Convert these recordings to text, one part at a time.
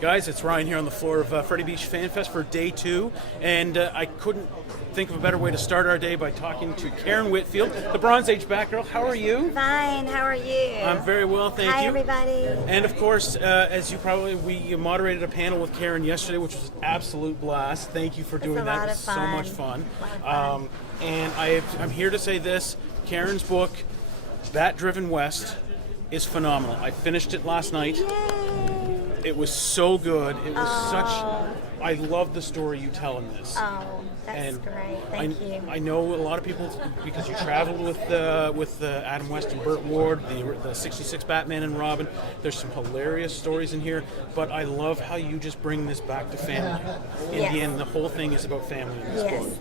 Guys, it's Ryan here on the floor of Freddy Beach Fan Fest for day 2, and I couldn't think of a better way to start our day by talking to Karen Whitfield, the Bronze Age Batgirl. How are you? Fine, how are you? I'm very well, thank you. Hi, everybody. And of course, as you probably, we moderated a panel with Karen yesterday, which was an absolute blast. Thank you for doing that. It was so much fun. And I'm here to say this, Karen's book, Batdriven West, is phenomenal. I finished it last night. Yay! It was so good. It was I love the story you tell in this. Oh, that's great. Thank you. I know a lot of people, because you traveled with Adam West and Burt Ward, the 66 Batman and Robin. There's some hilarious stories in here, but I love how you just bring this back to family. In the end, the whole thing is about family in this book.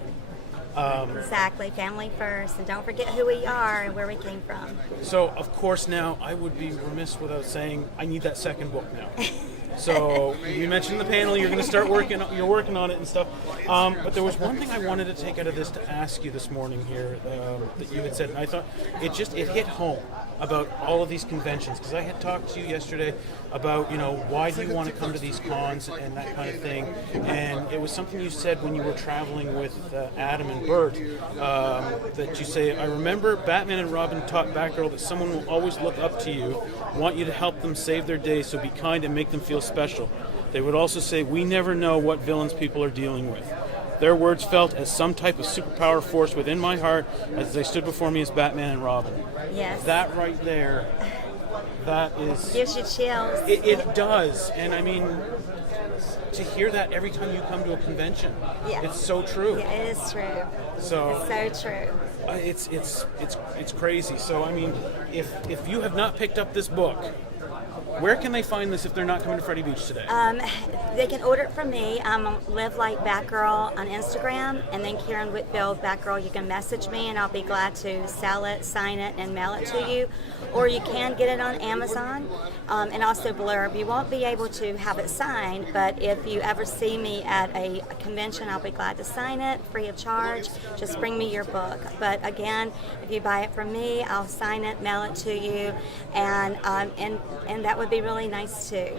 Exactly, family first, and don't forget who we are and where we came from. So, of course, now I would be remiss without saying I need that second book now. So you mentioned in the panel you're going to start working on it and stuff. But there was one thing I wanted to take out of this to ask you this morning here that you had said, and I thought it hit home about all of these conventions, because I had talked to you yesterday about, why do you want to come to these cons and that kind of thing, and it was something you said when you were traveling with Adam and Bert, that you say, I remember Batman and Robin taught Batgirl that someone will always look up to you, want you to help them save their day, so be kind and make them feel special. They would also say, we never know what villains people are dealing with. Their words felt as some type of superpower force within my heart as they stood before me as Batman and Robin. Yes. That right there, that is... Gives you chills. It does. And I mean, to hear that every time you come to a convention, it's so true. Yeah, it is true. So it's so true. It's crazy. So I mean, if you have not picked up this book, where can they find this if they're not coming to Freddy Beach today? They can order it from me. Live Like Batgirl on Instagram, and then Karen Whitfield Batgirl. You can message me, and I'll be glad to sell it, sign it, and mail it to you. Or you can get it on Amazon, and also Blurb. You won't be able to have it signed, but if you ever see me at a convention, I'll be glad to sign it, free of charge. Just bring me your book. But again, if you buy it from me, I'll sign it, mail it to you, and that would be really nice too.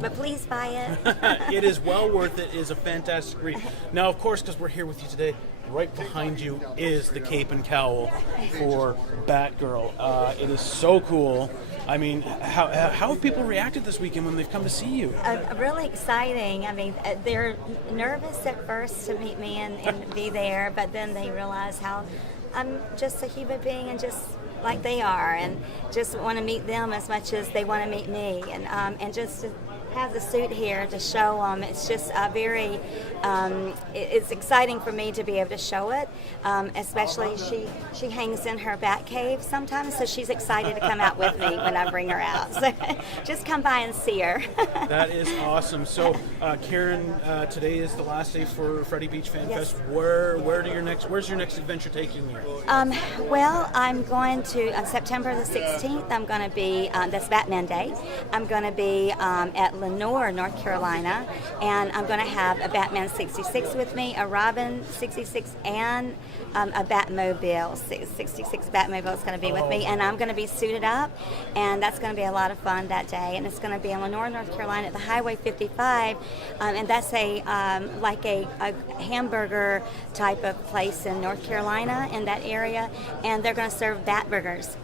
But please buy it. It is well worth it. It is a fantastic read. Now, of course, because we're here with you today, right behind you is the cape and cowl for Batgirl. It is so cool. I mean, how have people reacted this weekend when they've come to see you? Really exciting. I mean, they're nervous at first to meet me and be there, but then they realize how I'm just a human being and just like they are, and just want to meet them as much as they want to meet me, and just to have the suit here to show them. It's just very, it's exciting for me to be able to show it, especially she hangs in her bat cave sometimes, so she's excited to come out with me when I bring her out. So just come by and see her. That is awesome. So Karen, today is the last day for Freddy Beach Fan Fest. Where's your next adventure taking you? Well, I'm going to, on September the 16th, I'm going to be, that's Batman Day, I'm going to be at Lenore, North Carolina, and I'm going to have a Batman 66 with me, a Robin 66, and a Batmobile, 66 Batmobile is going to be with me, and I'm going to be suited up, and that's going to be a lot of fun that day, and it's going to be in Lenore, North Carolina at the Highway 55, and that's like a hamburger type of place in North Carolina, in that area, and they're going to serve bat burgers.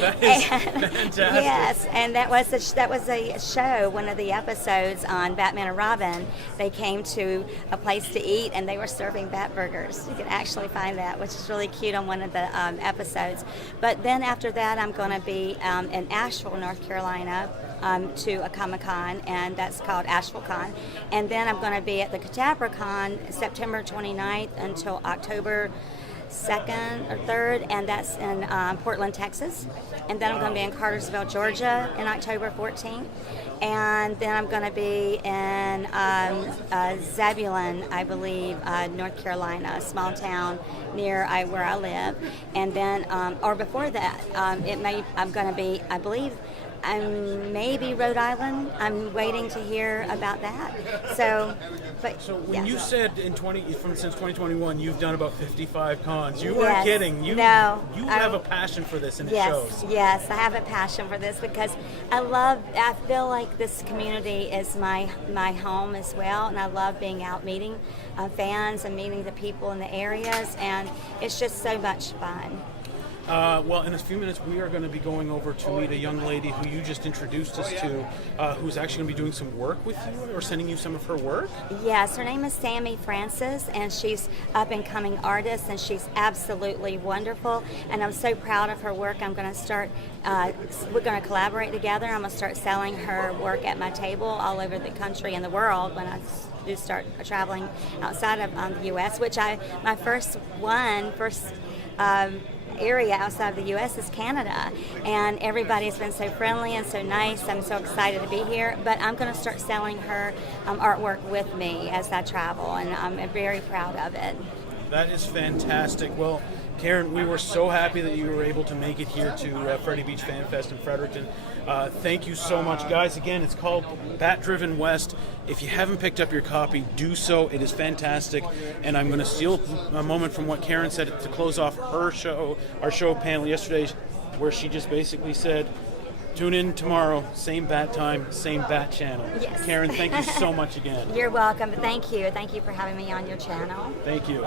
That is fantastic. Yes, and that was a show, one of the episodes on Batman and Robin. They came to a place to eat, and they were serving bat burgers. You can actually find that, which is really cute on one of the episodes. But then after that, I'm going to be in Asheville, North Carolina, to a Comic-Con, and that's called AshevilleCon. And then I'm going to be at the CatabraCon September 29th until October 2nd or 3rd, and that's in Portland, Texas. And then I'm going to be in Cartersville, Georgia in October 14th. And then I'm going to be in Zebulon, I believe, North Carolina, a small town near where I live. And then, or before that, I'm going to be, I believe, maybe Rhode Island. I'm waiting to hear about that. So When you said since 2021 you've done about 55 cons, you Yes. weren't kidding. You have a passion for this, and it shows. Yes, I have a passion for this because I feel like this community is my home as well, and I love being out meeting fans and meeting the people in the areas, and it's just so much fun. Well, in a few minutes, we are going to be going over to meet a young lady who you just introduced us to, who's actually going to be doing some work with you or sending you some of her work. Yes, her name is Sami Francis, and she's up-and-coming artist, and she's absolutely wonderful, and I'm so proud of her work. I'm going to start, we're going to collaborate together. I'm going to start selling her work at my table all over the country and the world when I do start traveling outside of the U.S., which my first area outside of the U.S. is Canada, and everybody's been so friendly and so nice. I'm so excited to be here, but I'm going to start selling her artwork with me as I travel, and I'm very proud of it. That is fantastic. Well, Karen, we were so happy that you were able to make it here to Freddy Beach Fan Fest in Fredericton. Thank you so much, guys. Again, it's called Batdriven West. If you haven't picked up your copy, do so. It is fantastic. And I'm going to steal a moment from what Karen said to close off our show panel yesterday, where she just basically said, tune in tomorrow, same bat time, same bat channel. Yes. Karen, thank you so much again. You're welcome. Thank you. Thank you for having me on your channel. Thank you.